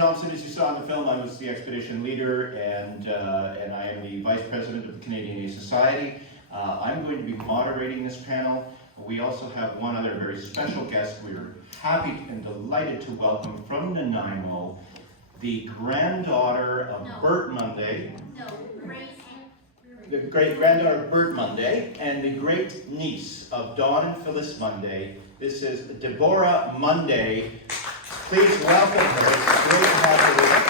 Thompson. As you saw in the film, I was the expedition leader, and I am the vice president of the Canadian Ace Society. I'm going to be moderating this panel. We also have one other very special guest. We're happy and delighted to welcome from Nanaimo the granddaughter of Bert Munday. The great-granddaughter of Bert Munday and the great-niece of Don and Phyllis Munday. This is Deborah Munday. Please welcome her. It's great to have her with us.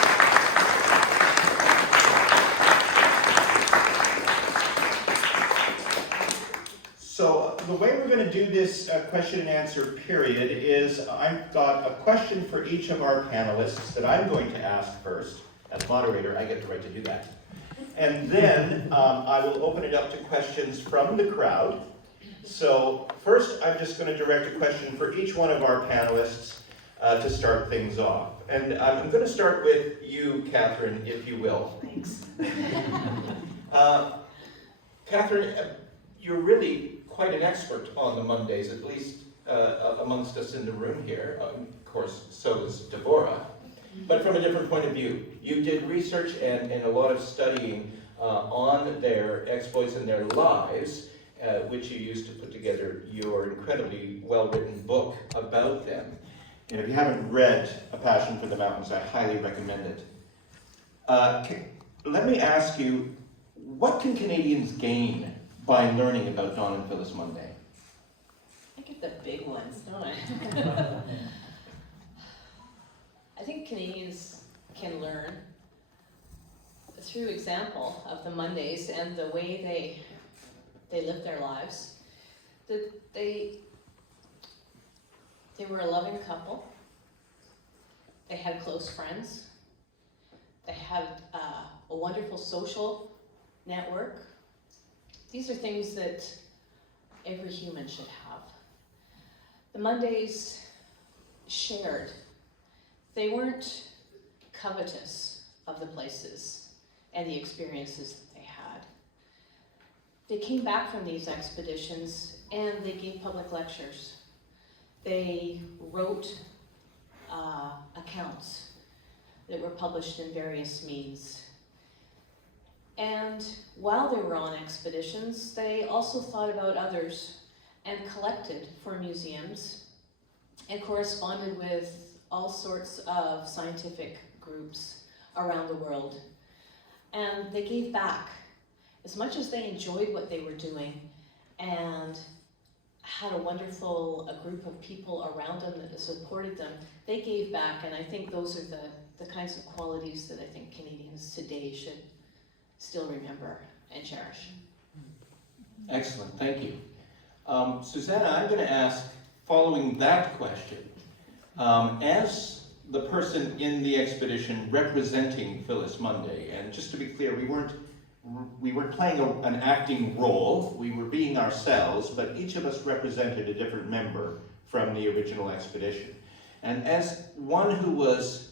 So the way we're going to do this question and answer period is I've got a question for each of our panelists that I'm going to ask first. As moderator, I get the right to do that. And then I will open it up to questions from the crowd. So first, I'm just going to direct a question for each one of our panelists to start things off. And I'm going to start with you, Kathryn, if you will. Thanks. Kathryn, you're really quite an expert on the Mundays, at least amongst us in the room here. Of course, so is Deborah. But from a different point of view, you did research and a lot of studying on their exploits and their lives, which you used to put together your incredibly well-written book about them. And if you haven't read A Passion for the Mountains, I highly recommend it. Let me ask you, what can Canadians gain by learning about Don and Phyllis Munday? I get the big ones, don't I? I think Canadians can learn through example of the Mundays and the way they lived their lives. That they were a loving couple. They had close friends. They had a wonderful social network. These are things that every human should have. The Mundays shared. They weren't covetous of the places and the experiences that they had. They came back from these expeditions and they gave public lectures. They wrote accounts that were published in various means. And while they were on expeditions, they also thought about others and collected for museums and corresponded with all sorts of scientific groups around the world. And they gave back. As much as they enjoyed what they were doing and had a wonderful group of people around them that supported them, they gave back, and I think those are the kinds of qualities that I think Canadians today should still remember and cherish. Excellent, thank you. Susanna, I'm going to ask, following that question, as the person in the expedition representing Phyllis Munday, and just to be clear, we weren't playing an acting role, we were being ourselves, but each of us represented a different member from the original expedition. And as one who was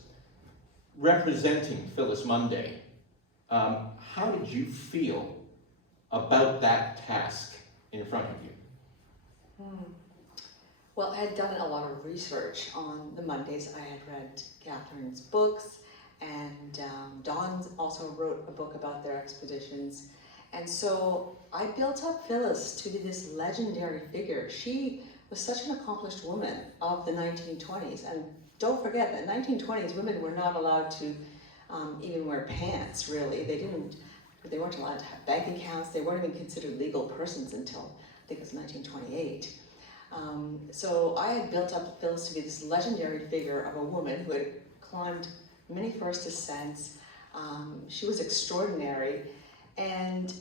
representing Phyllis Munday, how did you feel about that task in front of you? Well, I had done a lot of research on the Mundays. I had read Kathryn's books, and Dawn also wrote a book about their expeditions. And so I built up Phyllis to be this legendary figure. She was such an accomplished woman of the 1920s. And don't forget that 1920s women were not allowed to even wear pants, really. They weren't allowed to have bank accounts. They weren't even considered legal persons until, I think it was 1928. So I had built up Phyllis to be this legendary figure of a woman who had climbed many first ascents. She was extraordinary, and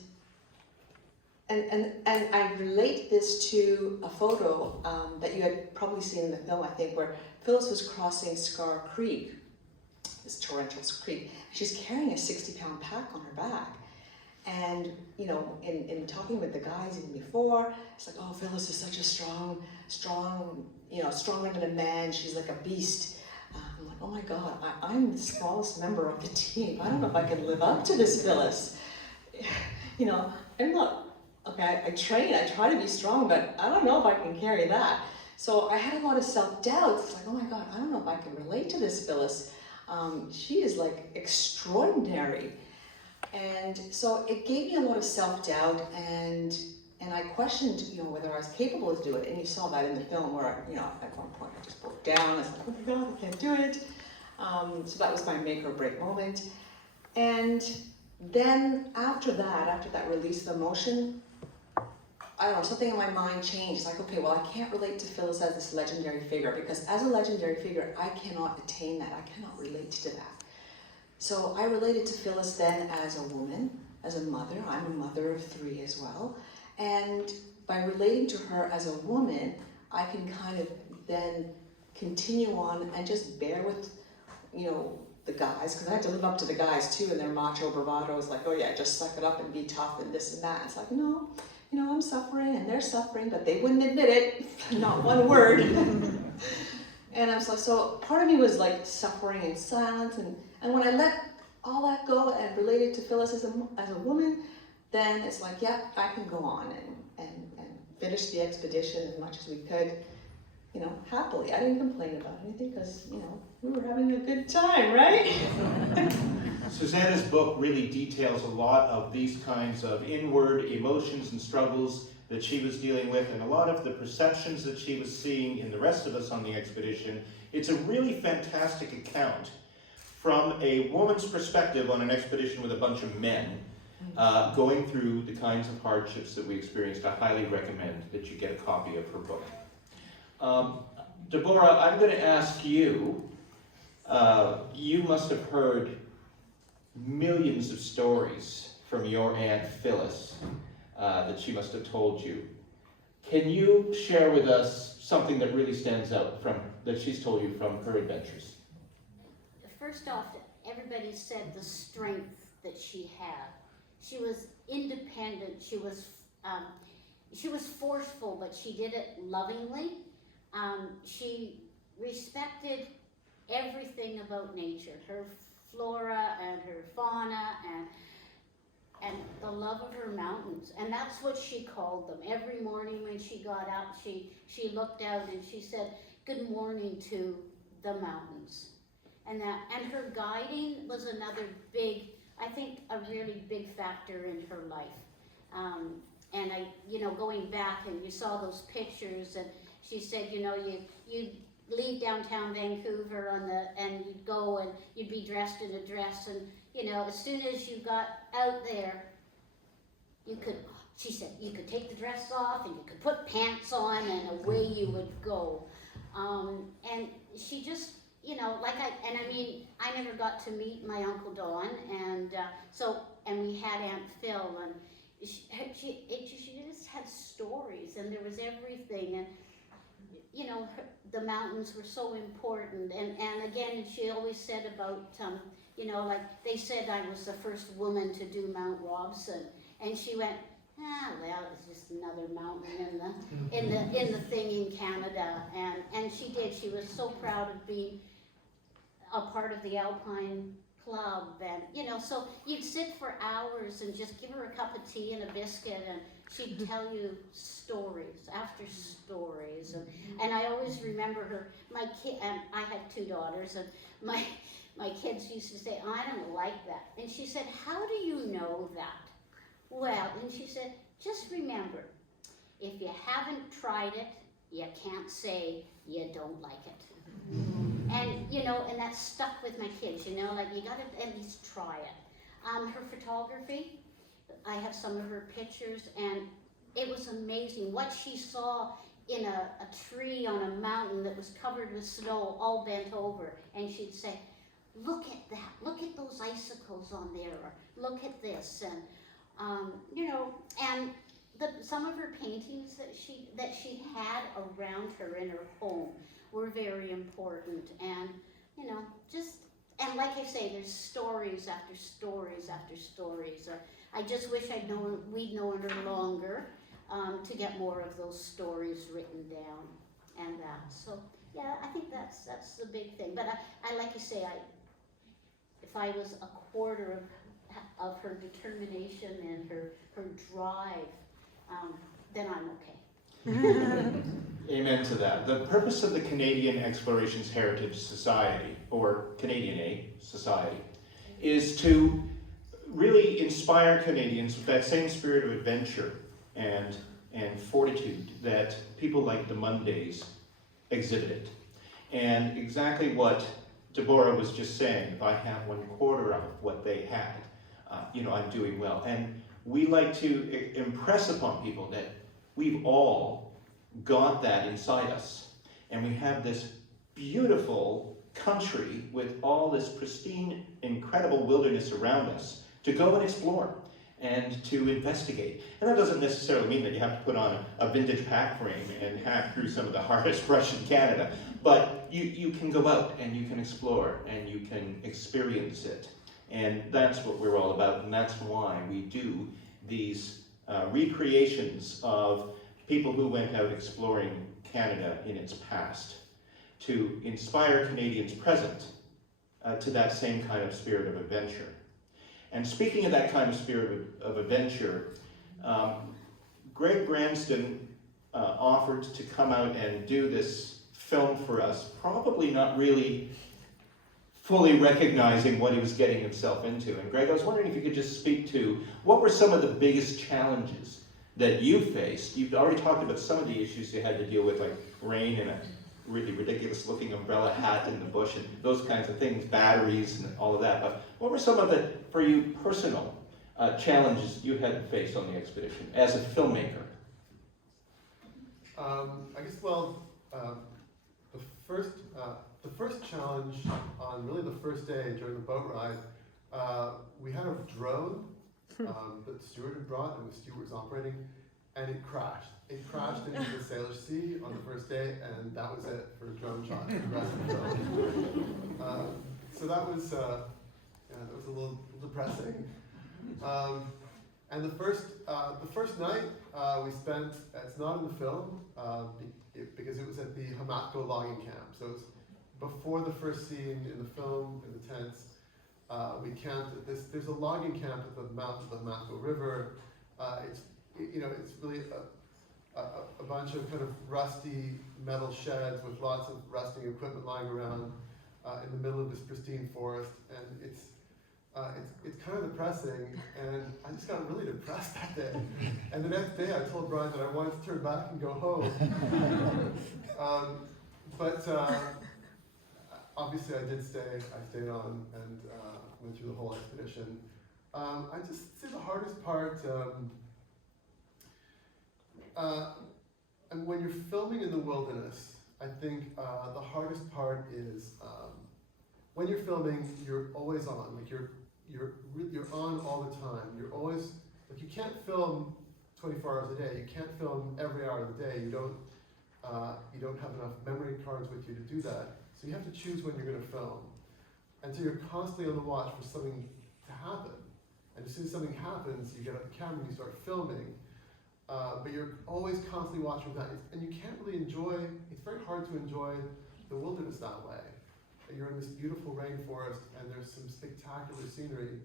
I relate this to a photo that you had probably seen in the film, I think, where Phyllis was crossing Scar Creek, this torrential creek. She's carrying a 60-pound pack on her back. And, you know, in talking with the guys even before, it's like, oh, Phyllis is such a strong, you know, stronger than a man. She's like a beast. I'm like, oh my God, I'm the smallest member of the team. I don't know if I can live up to this, Phyllis. You know, I'm not, okay, I train, I try to be strong, but I don't know if I can carry that. So I had a lot of self-doubt. It's like, oh my God, I don't know if I can relate to this, Phyllis. She is like extraordinary. And so it gave me a lot of self-doubt, and I questioned, whether I was capable to do it. And you saw that in the film where, at one point I just broke down. I was like, oh my God, I can't do it. So that was my make or break moment. And then after that release of emotion, I don't know, something in my mind changed. It's like, okay, well, I can't relate to Phyllis as this legendary figure, because as a legendary figure, I cannot attain that. I cannot relate to that. So I related to Phyllis then as a woman, as a mother. I'm a mother of 3 as well. And by relating to her as a woman, I can kind of then continue on and just bear with, the guys, because I had to live up to the guys too, and their macho bravado is like, oh yeah, just suck it up and be tough and this and that. It's like, no, I'm suffering and they're suffering, but they wouldn't admit it, not one word. And I was like, so part of me was like suffering in silence, and when I let all that go and related to Phyllis as a woman, then it's like, yeah, I can go on and finish the expedition as much as we could, happily. I didn't complain about anything because, we were having a good time, right? Susanna's book really details a lot of these kinds of inward emotions and struggles that she was dealing with, and a lot of the perceptions that she was seeing in the rest of us on the expedition. It's a really fantastic account from a woman's perspective on an expedition with a bunch of men, going through the kinds of hardships that we experienced. I highly recommend that you get a copy of her book. Deborah, I'm going to ask you, you must have heard millions of stories from your Aunt Phyllis that she must have told you. Can you share with us something that really stands out that she's told you from her adventures? First off, everybody said the strength that she had. She was independent. She was forceful, but she did it lovingly. She respected everything about nature, her flora and her fauna and the love of her mountains. And that's what she called them. Every morning when she got up, she looked out and she said, "Good morning to the mountains." And her guiding was another a really big factor in her life. And going back, and you saw those pictures, and she said, you'd leave downtown Vancouver and you'd go and you'd be dressed in a dress, and as soon as you got out there, she said, you could take the dress off and you could put pants on, and away you would go. And she just, I never got to meet my Uncle Don, and we had Aunt Phil, and she just had stories, and there was everything, and the mountains were so important, and again, she always said about, they said I was the first woman to do Mount Robson, and she went, well, it's just another mountain in the thing in Canada, and she did. She was so proud of being a part of the Alpine Club, and so you'd sit for hours and just give her a cup of tea and a biscuit, and she'd tell you stories after stories, and I always remember her. And I have 2 daughters, and my kids used to say, "I don't like that," and she said, "How do you know that?" Well, and she said, "Just remember, if you haven't tried it, you can't say you don't like it." And and that stuck with my kids, you gotta at least try it. Her photography, I have some of her pictures, and it was amazing what she saw in a tree on a mountain that was covered with snow, all bent over, and she'd say, "Look at that, look at those icicles on there, or look at this," and and some of her paintings that she had around her in her home were very important, and and like I say, there's stories after stories after stories. I just wish we'd known her longer to get more of those stories written down, and that. So yeah, I think that's the big thing. But I like to say, if I was a quarter of her determination and her drive, then I'm okay. Amen to that. The purpose of the Canadian Explorations Heritage Society, or Canadian Aid Society, is to really inspire Canadians with that same spirit of adventure and fortitude that people like the Mundays exhibited. And exactly what Deborah was just saying, if I have 1/4 of what they had, I'm doing well. And we like to impress upon people that we've all got that inside us. And we have this beautiful country with all this pristine, incredible wilderness around us to go and explore and to investigate. And that doesn't necessarily mean that you have to put on a vintage pack frame and hack through some of the hardest brush in Canada, but you can go out and you can explore and you can experience it. And that's what we're all about, and that's why we do these recreations of people who went out exploring Canada in its past, to inspire Canadians present to that same kind of spirit of adventure. And speaking of that kind of spirit of adventure, Greg Gransden offered to come out and do this film for us, probably not really fully recognizing what he was getting himself into. And Greg, I was wondering if you could just speak to what were some of the biggest challenges that you faced. You've already talked about some of the issues you had to deal with, like rain and a really ridiculous looking umbrella hat in the bush and those kinds of things, batteries and all of that. But what were some of the, for you, personal challenges you had to face on the expedition as a filmmaker? I guess, the first challenge on really the first day during the boat ride, we had a drone that Stuart had brought, and Stuart was operating, and it crashed. It crashed into the Salish Sea on the first day, and that was it for a drone shot. The rest of the film. So that was a little depressing. And the first night we spent, it's not in the film because it was at the Hamatko logging camp. So it was before the first scene in the film in the tents. We camped at this. There's a logging camp at the mouth of the Hamatko River. It's really a bunch of kind of rusty metal sheds with lots of rusting equipment lying around in the middle of this pristine forest, and it's kind of depressing, and I just got really depressed that day. And the next day I told Bryan that I wanted to turn back and go home. But obviously I did stay. I stayed on and went through the whole expedition. I just say the hardest part, and when you're filming in the wilderness, I think the hardest part is when you're filming, you're always on. Like you're on all the time. You're always, like, you can't film 24 hours a day. You can't film every hour of the day. You don't have enough memory cards with you to do that. So you have to choose when you're going to film. And so you're constantly on the watch for something to happen. And as soon as something happens, you get out the camera and you start filming. But you're always constantly watching that. And you can't really enjoy, it's very hard to enjoy the wilderness that way. You're in this beautiful rainforest and there's some spectacular scenery,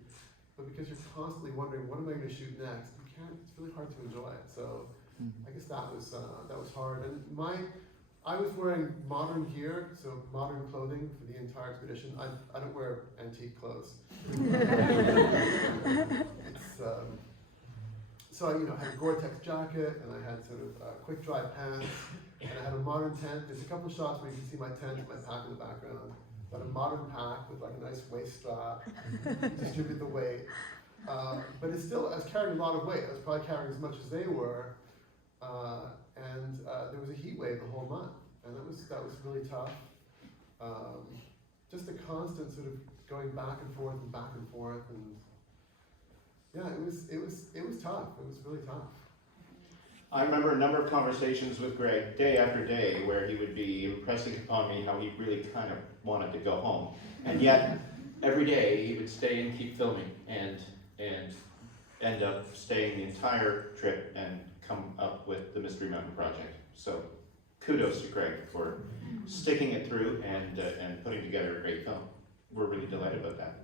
but because you're constantly wondering, what am I going to shoot next? You can't, it's really hard to enjoy it. So I guess that was hard. And I was wearing modern gear, so modern clothing for the entire expedition. I don't wear antique clothes. So I had a Gore-Tex jacket, and I had sort of quick dry pants, and I had a modern tent. There's a couple of shots where you can see my tent and my pack in the background. But a modern pack with like a nice waist strap, distribute the weight. But it's still, I was carrying a lot of weight. I was probably carrying as much as they were. And there was a heat wave the whole month, and that was really tough. Just a constant sort of going back and forth, and yeah, it was tough. It was really tough. I remember a number of conversations with Greg day after day where he would be impressing upon me how he really kind of wanted to go home, and yet every day he would stay and keep filming and end up staying the entire trip and come up with the Mystery Mountain Project. So kudos to Greg for sticking it through and putting together a great film. We're really delighted about that.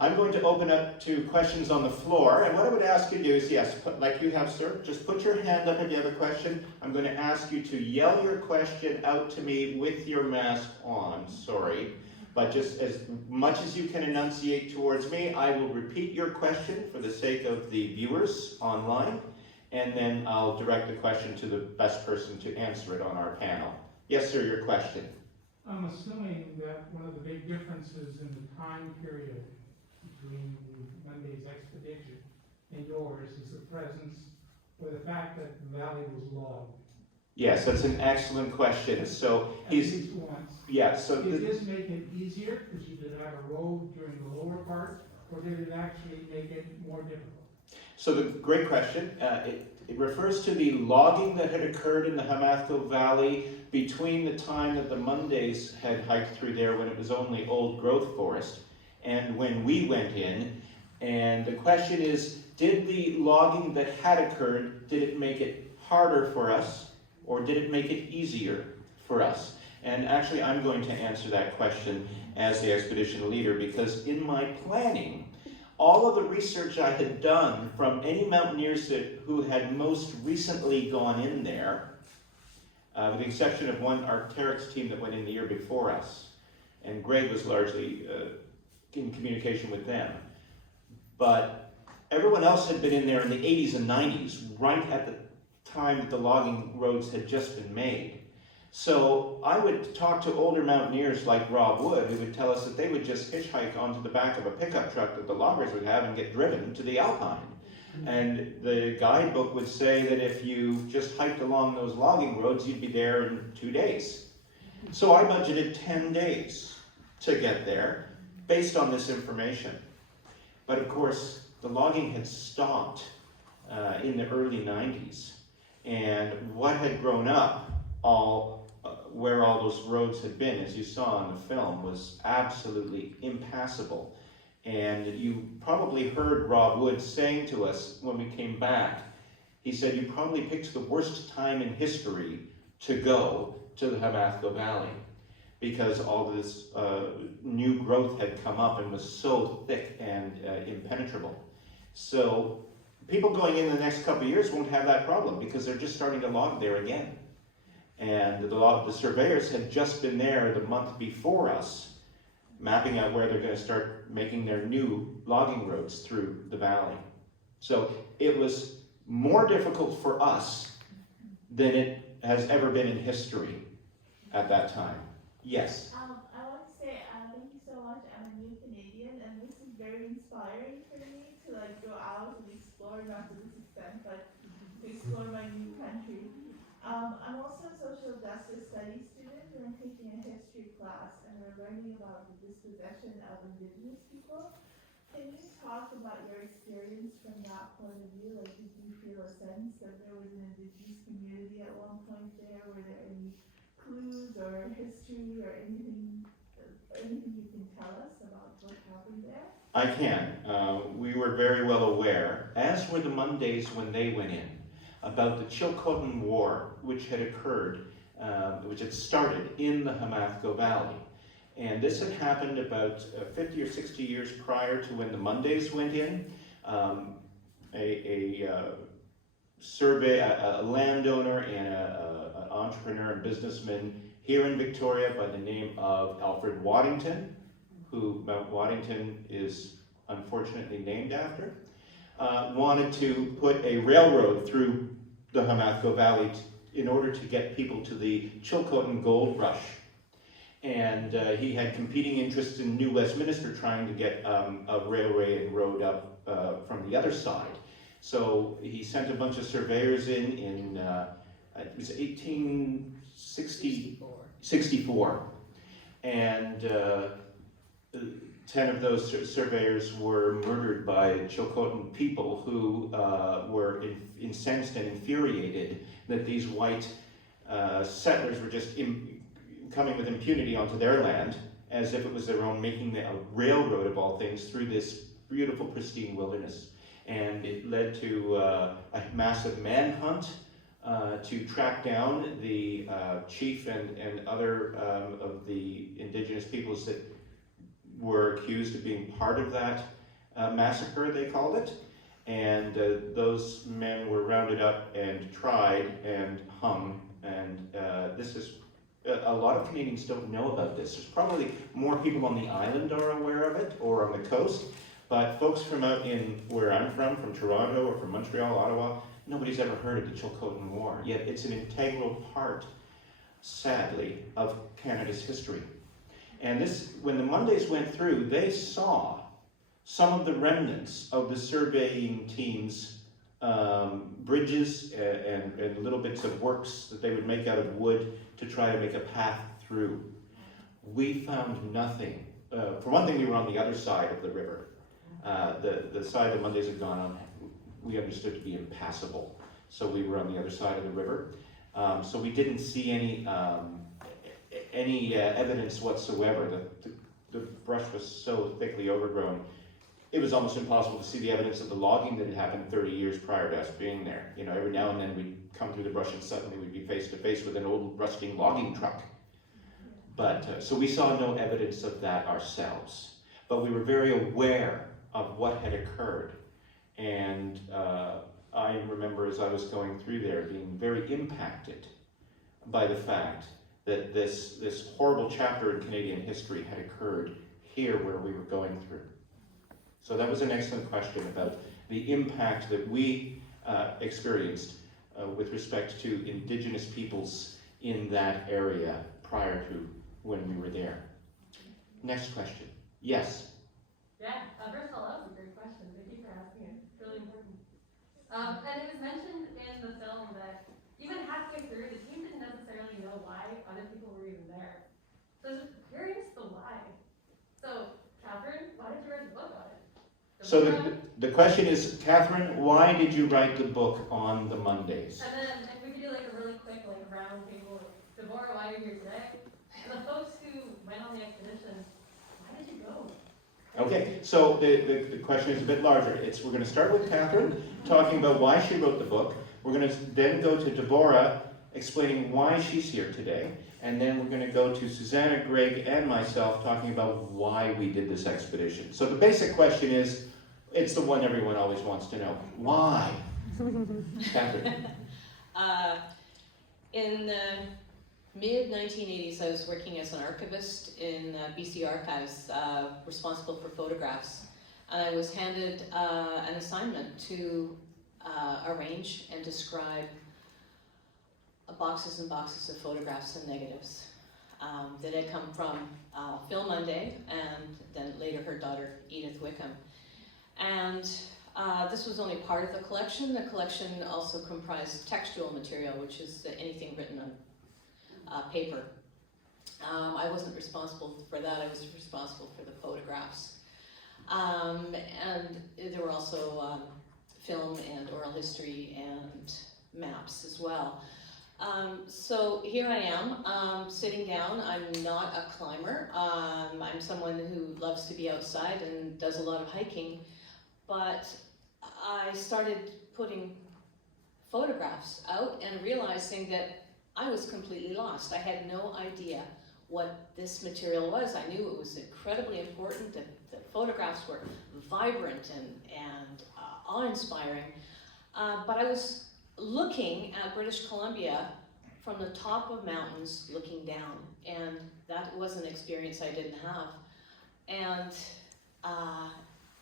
I'm going to open up to questions on the floor, and what I would ask you to do is, yes, like you have, sir, just put your hand up if you have a question. I'm going to ask you to yell your question out to me with your mask on, sorry. But just as much as you can enunciate towards me, I will repeat your question for the sake of the viewers online, and then I'll direct the question to the best person to answer it on our panel. Yes, sir, your question. I'm assuming that one of the big differences in the time period between Monday's expedition and yours is the presence or the fact that the valley was logged. Yes, that's an excellent question. So At he's, least once. yeah, so Did this make it easier because you did have a road during the lower part, or did it actually make it more difficult? so the great question. It refers to the logging that had occurred in the Hamathko Valley between the time that the Mundays had hiked through there when it was only old growth forest and when we went in. And the question is, did the logging that had occurred, did it make it harder for us or did it make it easier for us? And actually I'm going to answer that question as the expedition leader, because in my planning, all of the research I had done from any mountaineers who had most recently gone in there, with the exception of one Arc'teryx team that went in the year before us, and Greg was largely in communication with them. But everyone else had been in there in the 80s and 90s, right at the time that the logging roads had just been made. So I would talk to older mountaineers like Rob Wood, who would tell us that they would just hitchhike onto the back of a pickup truck that the loggers would have and get driven to the Alpine. And the guidebook would say that if you just hiked along those logging roads, you'd be there in 2 days. So I budgeted 10 days to get there based on this information. But of course, the logging had stopped in the early 90s. And what had grown up where all those roads had been, as you saw in the film, was absolutely impassable. And you probably heard Rob Wood saying to us when we came back, he said, you probably picked the worst time in history to go to the Hamathko Valley, because all this new growth had come up and was so thick and impenetrable. So people going in the next couple of years won't have that problem because they're just starting to log there again. And the surveyors had just been there the month before us, mapping out where they're going to start making their new logging roads through the valley. So it was more difficult for us than it has ever been in history at that time. Yes? I want to say thank you so much. I'm a new Canadian, and this is very inspiring for me to go out and explore, not to this extent, but to explore my new country. I'm also a social justice studies student, and I'm taking a history class, and we're learning about the dispossession of Indigenous people. Can you talk about your experience from that point of view? Did you feel a sense that there was an Indigenous community at one point there? Were there any clues or history or anything you can tell us about what happened there? I can. We were very well aware, as were the Mundays when they went in, about the Chilcotin War, which had occurred, which had started in the Hamathko Valley. And this had happened about 50 or 60 years prior to when the Mundays went in. A landowner and an entrepreneur and businessman here in Victoria by the name of Alfred Waddington, who Mount Waddington is unfortunately named after, wanted to put a railroad through the Hamathko Valley in order to get people to the Chilcotin Gold Rush. And he had competing interests in New Westminster trying to get a railway and road up from the other side. So he sent a bunch of surveyors in it was 1864. And 10 of those surveyors were murdered by Chilcotin people who were incensed and infuriated that these white settlers were just coming with impunity onto their land as if it was their own, making a railroad of all things through this beautiful, pristine wilderness. And it led to a massive manhunt to track down the chief and other of the indigenous peoples that were accused of being part of that massacre, they called it. And those men were rounded up and tried and hung. And this is, a lot of Canadians don't know about this. There's probably more people on the island are aware of it, or on the coast. But folks from out in where I'm from Toronto or from Montreal, Ottawa, nobody's ever heard of the Chilcotin War. Yet it's an integral part, sadly, of Canada's history. And this, when the Mundays went through, they saw some of the remnants of the surveying team's bridges and little bits of works that they would make out of wood to try to make a path through. We found nothing. For one thing, we were on the other side of the river. The side the Mundays had gone on, we understood to be impassable. So we were on the other side of the river. So we didn't see any evidence whatsoever. The brush was so thickly overgrown, it was almost impossible to see the evidence of the logging that had happened 30 years prior to us being there. You know, every now and then we'd come through the brush and suddenly we'd be face to face with an old rusting logging truck. But, so we saw no evidence of that ourselves. But we were very aware of what had occurred. And I remember as I was going through there being very impacted by the fact that this horrible chapter in Canadian history had occurred here where we were going through. So that was an excellent question about the impact that we experienced with respect to Indigenous peoples in that area prior to when we were there. Next question. Yes? Yeah, first of all, that was a great question. Thank you for asking it. It's really important. And it was mentioned in the film that even halfway through, the team didn't necessarily know why other people were even there. So I was just curious the why. So, Kathryn, why did you write the book on it? So the question is, Kathryn, why did you write the book on the Mundays? And then if we could do like a really quick round table. Deborah, why are you here today? And the folks who went on the expedition, why did you go? Okay, so the question is a bit larger. We're going to start with Kathryn, talking about why she wrote the book. We're going to then go to Deborah, explaining why she's here today. And then we're going to go to Susanna, Greg, and myself, talking about why we did this expedition. So the basic question is, it's the one everyone always wants to know. Why? Kathryn. In the mid-1980s, I was working as an archivist in BC Archives, responsible for photographs. And I was handed an assignment to arrange and describe boxes and boxes of photographs and negatives that had come from Phil Munday and then later her daughter Edith Wickham. And this was only part of the collection. The collection also comprised textual material, which is anything written on paper. I wasn't responsible for that. I was responsible for the photographs. And there were also film and oral history and maps as well. So here I am, sitting down. I'm not a climber. I'm someone who loves to be outside and does a lot of hiking, but I started putting photographs out and realizing that I was completely lost. I had no idea what this material was. I knew it was incredibly important, that the photographs were vibrant and awe-inspiring, but I was looking at British Columbia from the top of mountains looking down, and that was an experience I didn't have. And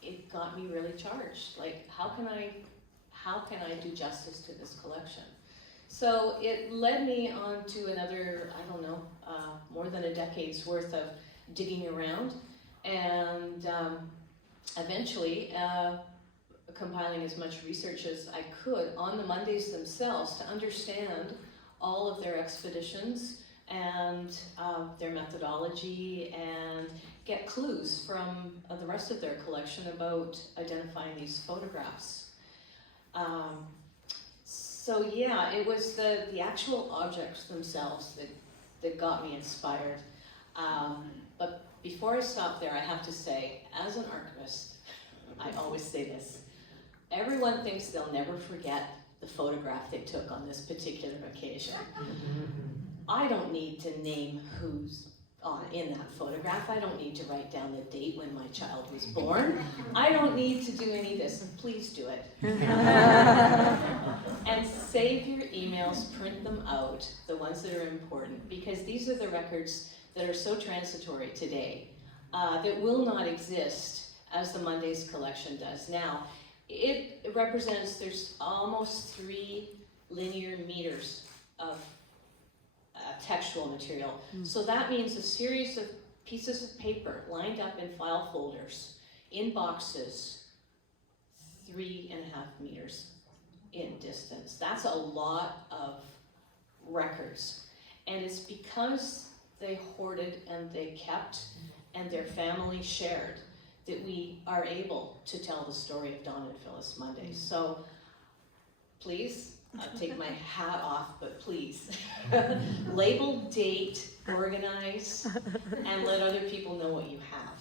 it got me really charged. Like, how can I do justice to this collection? So it led me on to another, I don't know, more than a decade's worth of digging around, and eventually compiling as much research as I could on the Mundays themselves to understand all of their expeditions and their methodology, and get clues from the rest of their collection about identifying these photographs. So yeah, it was the actual objects themselves that got me inspired. But before I stop there, I have to say, as an archivist, I always say this: everyone thinks they'll never forget the photograph they took on this particular occasion. I don't need to name who's in that photograph. I don't need to write down the date when my child was born. I don't need to do any of this. Please do it. And save your emails, print them out, the ones that are important, because these are the records that are so transitory today that will not exist as the Mundays collection does now. It represents, there's almost 3 linear meters of textual material. So that means a series of pieces of paper lined up in file folders, in boxes, 3.5 meters in distance. That's a lot of records. And it's because they hoarded and they kept and their family shared that we are able to tell the story of Don and Phyllis Munday. So please, I'll take my hat off, but please, label, date, organize, and let other people know what you have.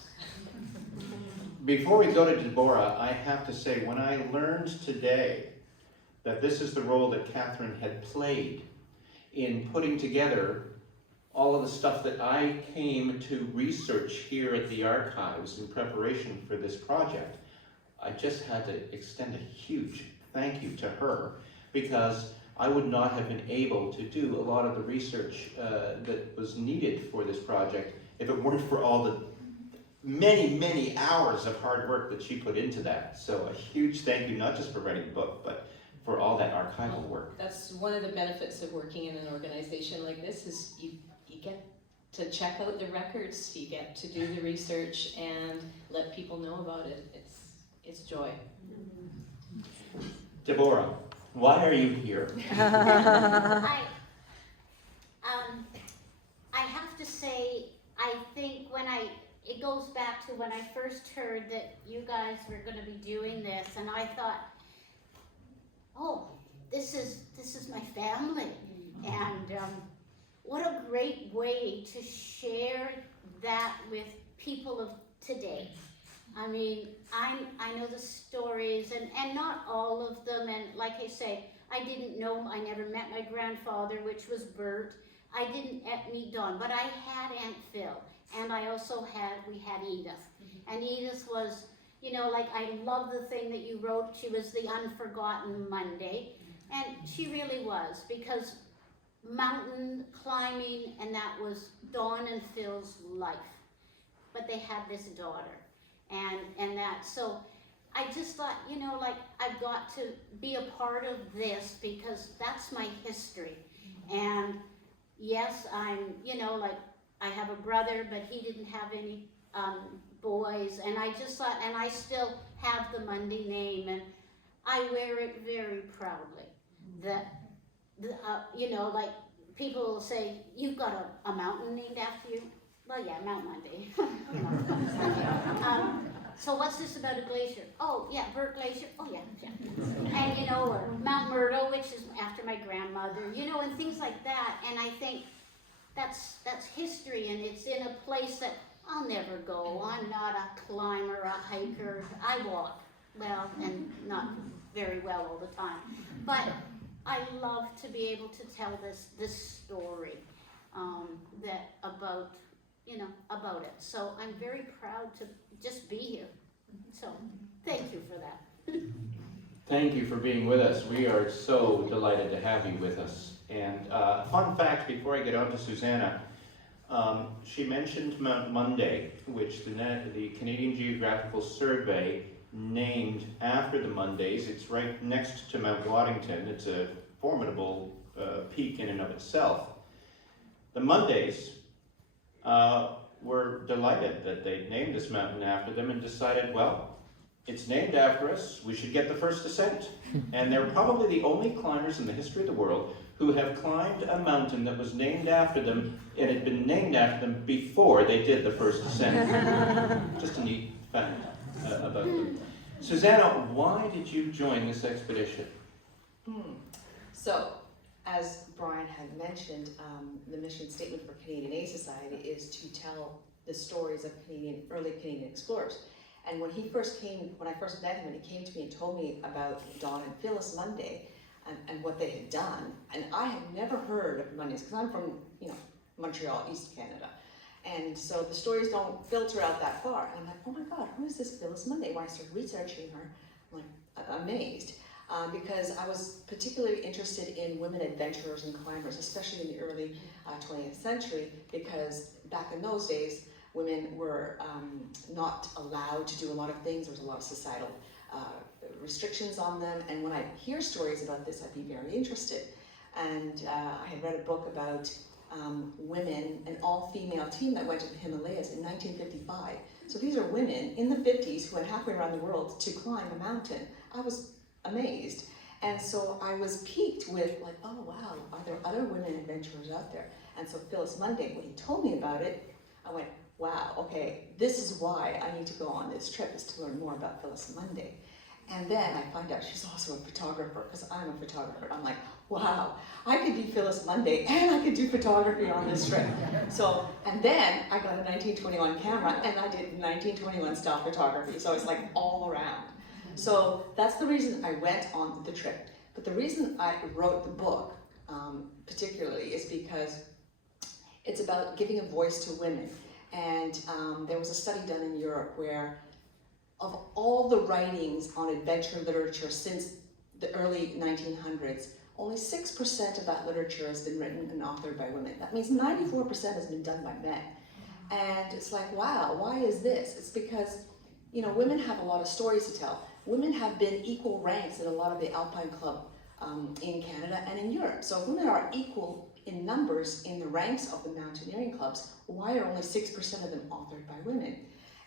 Before we go to Deborah, I have to say, when I learned today that this is the role that Kathryn had played in putting together all of the stuff that I came to research here at the archives in preparation for this project, I just had to extend a huge thank you to her, because I would not have been able to do a lot of the research that was needed for this project if it weren't for all the many, many hours of hard work that she put into that. So a huge thank you, not just for writing the book, but for all that archival work. That's one of the benefits of working in an organization like this, is you get to check out the records, you get to do the research and let people know about it. It's joy. Deborah, why are you here? I have to say, I think it goes back to when I first heard that you guys were going to be doing this, and I thought, oh, this is my family, and what a great way to share that with people of today. I mean, I know the stories, and not all of them, and like I say, I didn't know, I never met my grandfather, which was Bert. I didn't meet Don, but I had Aunt Phil, and I also we had Edith. And Edith was, you know, like, I love the thing that you wrote, she was the unforgotten Munday, and she really was, because mountain climbing, and that was Don and Phil's life. But they had this daughter, and that, so I just thought, you know, like, I've got to be a part of this, because that's my history. And yes, I'm, you know, like, I have a brother, but he didn't have any boys, and I just thought, and I still have the Munday name, and I wear it very proudly. That, you know, like, people will say, you've got a mountain named after you. Well, yeah, Mount Munday. So what's this about a glacier? Oh, yeah, Burt Glacier. Oh, yeah, yeah. And, you know, or Mount Myrtle, which is after my grandmother, you know, and things like that. And I think that's history, and it's in a place that I'll never go. I'm not a climber, a hiker. I walk well, and not very well all the time. But I love to be able to tell this story that about, you know, about it. So I'm very proud to just be here. So thank you for that. Thank you for being with us. We are so delighted to have you with us. And fun fact before I get on to Susanna, she mentioned Mount Munday, which the Canadian Geographical Survey named after the Mundays. It's right next to Mount Waddington. It's a formidable peak in and of itself. The Mundays were delighted that they named this mountain after them and decided, well, it's named after us, we should get the first ascent. And they're probably the only climbers in the history of the world who have climbed a mountain that was named after them and had been named after them before they did the first ascent. Just a neat fact about them. Susanna, why did you join this expedition? So, as Bryan had mentioned, the mission statement for Canadian Aid Society is to tell the stories of early Canadian explorers. And when he first came, when I first met him, and he came to me and told me about Don and Phyllis Munday and what they had done, and I had never heard of Mundays, because I'm from, you know, Montreal, East Canada. And so the stories don't filter out that far. And I'm like, oh my God, who is this Phyllis Munday? When I started researching her, I'm like amazed. Because I was particularly interested in women adventurers and climbers, especially in the early 20th century, because back in those days, women were not allowed to do a lot of things. There was a lot of societal restrictions on them, and when I hear stories about this, I'd be very interested. And I had read a book about women, an all-female team that went to the Himalayas in 1955. So these are women in the 50s who went halfway around the world to climb a mountain. I was amazed. And so I was piqued with like, oh wow, are there other women adventurers out there? And so Phyllis Munday, when he told me about it, I went, wow, okay, this is why I need to go on this trip, is to learn more about Phyllis Munday. And then I find out she's also a photographer, because I'm a photographer. I'm like, wow, I could be Phyllis Munday and I could do photography on this trip. So, and then I got a 1921 camera and I did 1921 style photography. So it's like all around. So that's the reason I went on the trip. But the reason I wrote the book particularly is because it's about giving a voice to women. And there was a study done in Europe where of all the writings on adventure literature since the early 1900s, only 6% of that literature has been written and authored by women. That means 94% has been done by men. And it's like, wow, why is this? It's because, you know, women have a lot of stories to tell. Women have been equal ranks in a lot of the Alpine Club in Canada and in Europe. So if women are equal in numbers in the ranks of the mountaineering clubs, why are only 6% of them authored by women?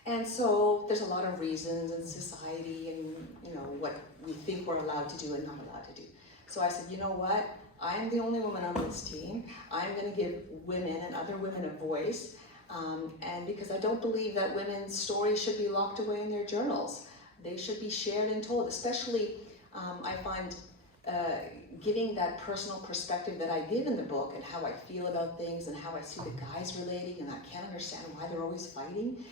And so there's a lot of reasons in society and, you know, what we think we're allowed to do and not allowed to do. So I said, you know what? I'm the only woman on this team. I'm going to give women and other women a voice. And because I don't believe that women's stories should be locked away in their journals. They should be shared and told, especially I find giving that personal perspective that I give in the book and how I feel about things and how I see the guys relating and I can't understand why they're always fighting.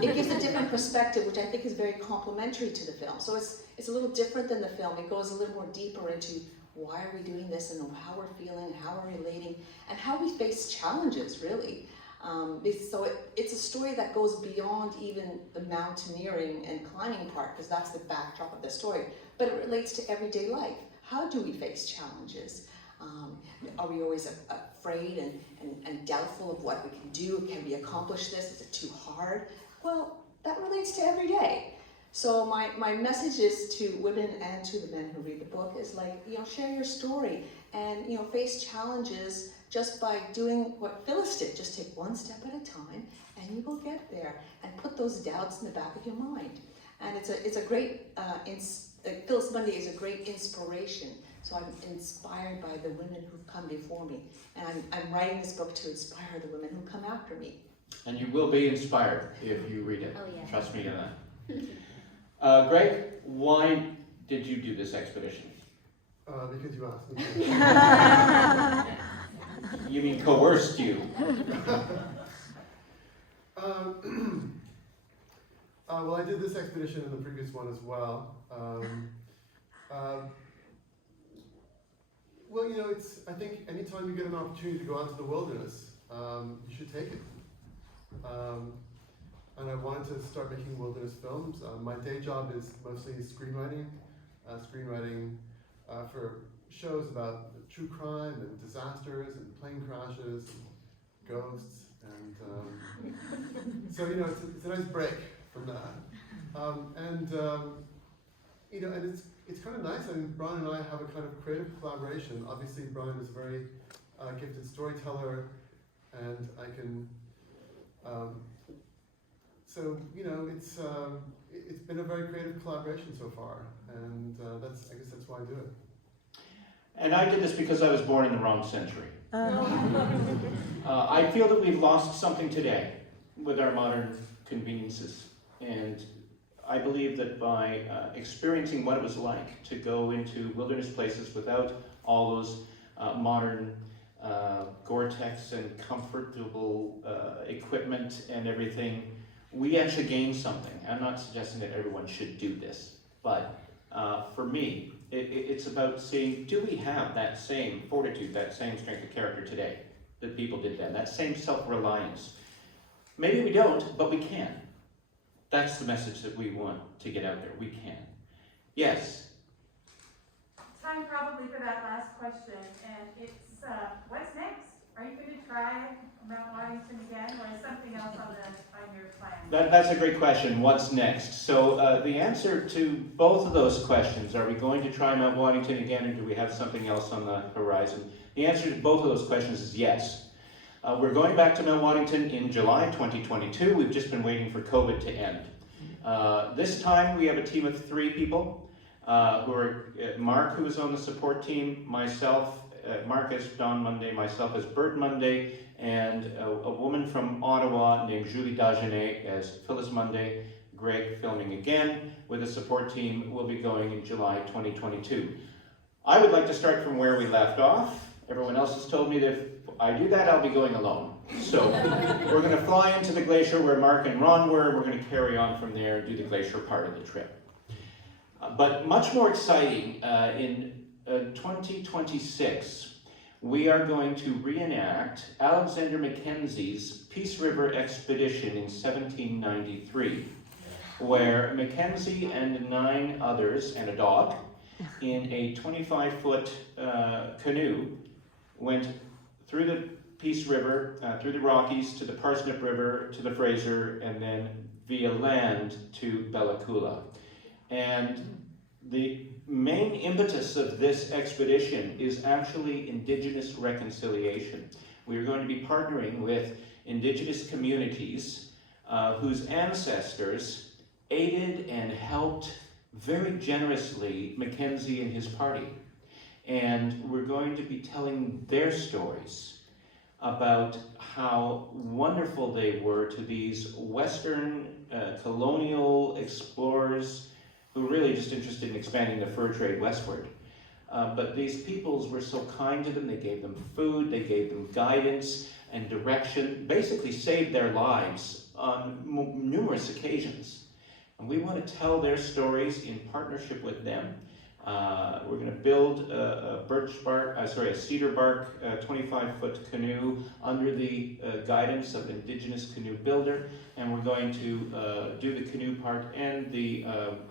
It gives a different perspective, which I think is very complementary to the film. So it's a little different than the film. It goes a little more deeper into why are we doing this and how we're feeling, how we're relating, and how we face challenges, really. So it's a story that goes beyond even the mountaineering and climbing part, because that's the backdrop of the story, but it relates to everyday life. How do we face challenges? Are we always afraid and doubtful of what we can do? Can we accomplish this? Is it too hard? Well, that relates to every day. So my message is to women and to the men who read the book is like, you know, share your story and, you know, face challenges just by doing what Phyllis did. Just take one step at a time and you will get there, and put those doubts in the back of your mind. And it's a great, Phyllis Munday is a great inspiration. So I'm inspired by the women who've come before me. And I'm writing this book to inspire the women who come after me. And you will be inspired if you read it. Oh, yeah. Trust me on that. Greg, why did you do this expedition? Because you asked me. You mean coerced you? Well, I did this expedition and the previous one as well. Well, you know, I think anytime you get an opportunity to go out to the wilderness, you should take it. And I wanted to start making wilderness films. My day job is mostly screenwriting for shows about true crime and disasters and plane crashes and ghosts. And so, you know, it's a nice break from that. You know, and it's kind of nice. I mean, Bryan and I have a kind of creative collaboration. Obviously, Bryan is a very gifted storyteller, and I can. So you know, it's been a very creative collaboration so far, and I guess that's why I do it. And I did this because I was born in the wrong century. I feel that we've lost something today with our modern conveniences, and I believe that by experiencing what it was like to go into wilderness places without all those modern Gore-Tex and comfortable equipment and everything, we actually gained something. I'm not suggesting that everyone should do this, but for me, it's about seeing, do we have that same fortitude, that same strength of character today that people did then, that same self-reliance? Maybe we don't, but we can. That's the message that we want to get out there. We can. Yes? Time probably for that last question, and it's, what's next? Are you going to try Mount Waddington again, or is something else on your plan? That's a great question. What's next? So the answer to both of those questions, are we going to try Mount Waddington again, or do we have something else on the horizon? The answer to both of those questions is yes. We're going back to Mount Waddington in July 2022. We've just been waiting for COVID to end. This time we have a team of 3 people who are Mark, who is on the support team, myself, Mark as Don Munday, myself as Bert Munday, and a woman from Ottawa named Julie Dagenet as Phyllis Munday. Greg filming again with a support team. Will be going in July 2022. I would like to start from where we left off. Everyone else has told me that if I do that, I'll be going alone. So we're going to fly into the glacier where Mark and Ron were. We're going to carry on from there and do the glacier part of the trip. But much more exciting, in 2026, we are going to reenact Alexander Mackenzie's Peace River expedition in 1793, where Mackenzie and 9 others and a dog in a 25-foot canoe went through the Peace River, through the Rockies to the Parsnip River, to the Fraser, and then via land to Bella Coola. And the main impetus of this expedition is actually Indigenous reconciliation. We are going to be partnering with Indigenous communities whose ancestors aided and helped very generously Mackenzie and his party. And we're going to be telling their stories about how wonderful they were to these Western colonial explorers who were really just interested in expanding the fur trade westward. But these peoples were so kind to them. They gave them food, they gave them guidance and direction, basically saved their lives on numerous occasions. And we want to tell their stories in partnership with them. We're going to build a cedar bark 25-foot canoe under the guidance of an Indigenous canoe builder, and we're going to do the canoe part and the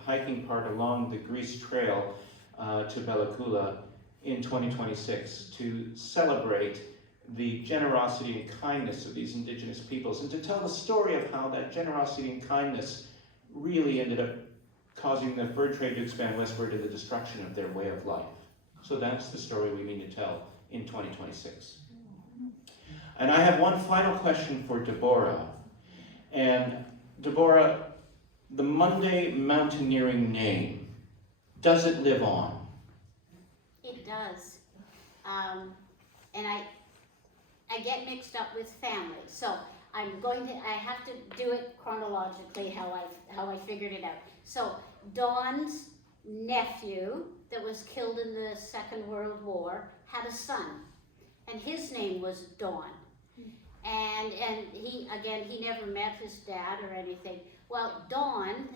hiking part along the Grease Trail to Bella Coola in 2026 to celebrate the generosity and kindness of these Indigenous peoples, and to tell the story of how that generosity and kindness really ended up causing the fur trade to expand westward to the destruction of their way of life. So that's the story we mean to tell in 2026. And I have one final question for Deborah. And Deborah, the Munday mountaineering name, does it live on? It does. And I get mixed up with family. So I have to do it chronologically how I figured it out. So Don's nephew that was killed in the Second World War had a son, and his name was Don. And he never met his dad or anything. Well, Don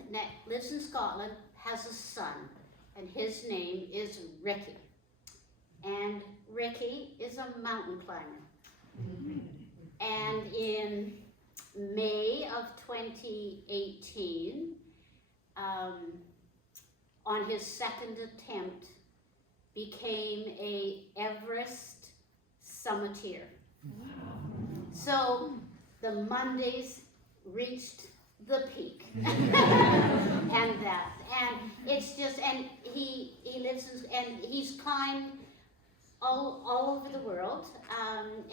lives in Scotland, has a son, and his name is Ricky. And Ricky is a mountain climber. And in May of 2018, on his second attempt, became a Everest summiteer. So the Mundays reached the peak. and it's just, and he lives and he's climbed all over the world,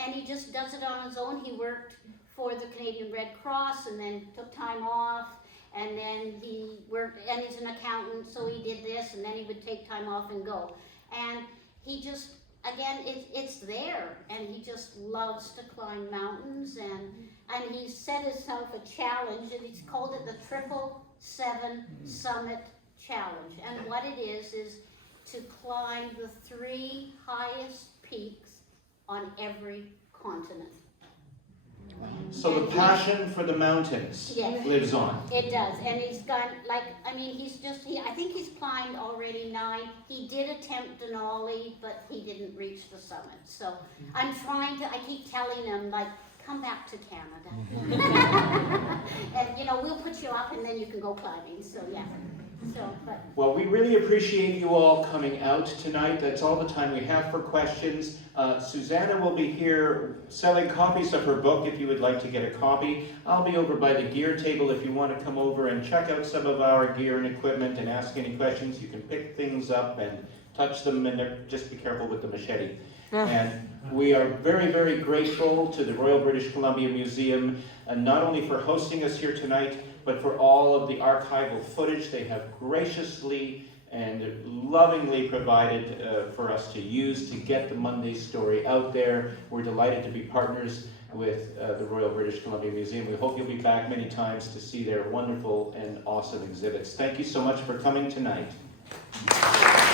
and he just does it on his own. He worked for the Canadian Red Cross and then took time off, and then he worked, and he's an accountant, so he did this, and then he would take time off and go. And he just, again, it's there, and he just loves to climb mountains, and he set himself a challenge, and he's called it the 777 Summit Challenge. And what it is to climb the 3 highest peaks on every continent. So the passion for the mountains lives on. It does, and he's got, I think he's climbed already 9. He did attempt Denali, but he didn't reach the summit. So I keep telling him, come back to Canada. you know, we'll put you up and then you can go climbing, so yeah. So, but, Well, we really appreciate you all coming out tonight. That's all the time we have for questions. Susanna will be here selling copies of her book if you would like to get a copy. I'll be over by the gear table if you want to come over and check out some of our gear and equipment and ask any questions. You can pick things up and touch them, and just be careful with the machete. And we are very, very grateful to the Royal British Columbia Museum, not only for hosting us here tonight, but for all of the archival footage they have graciously and lovingly provided for us to use to get the Munday story out there. We're delighted to be partners with the Royal British Columbia Museum. We hope you'll be back many times to see their wonderful and awesome exhibits. Thank you so much for coming tonight.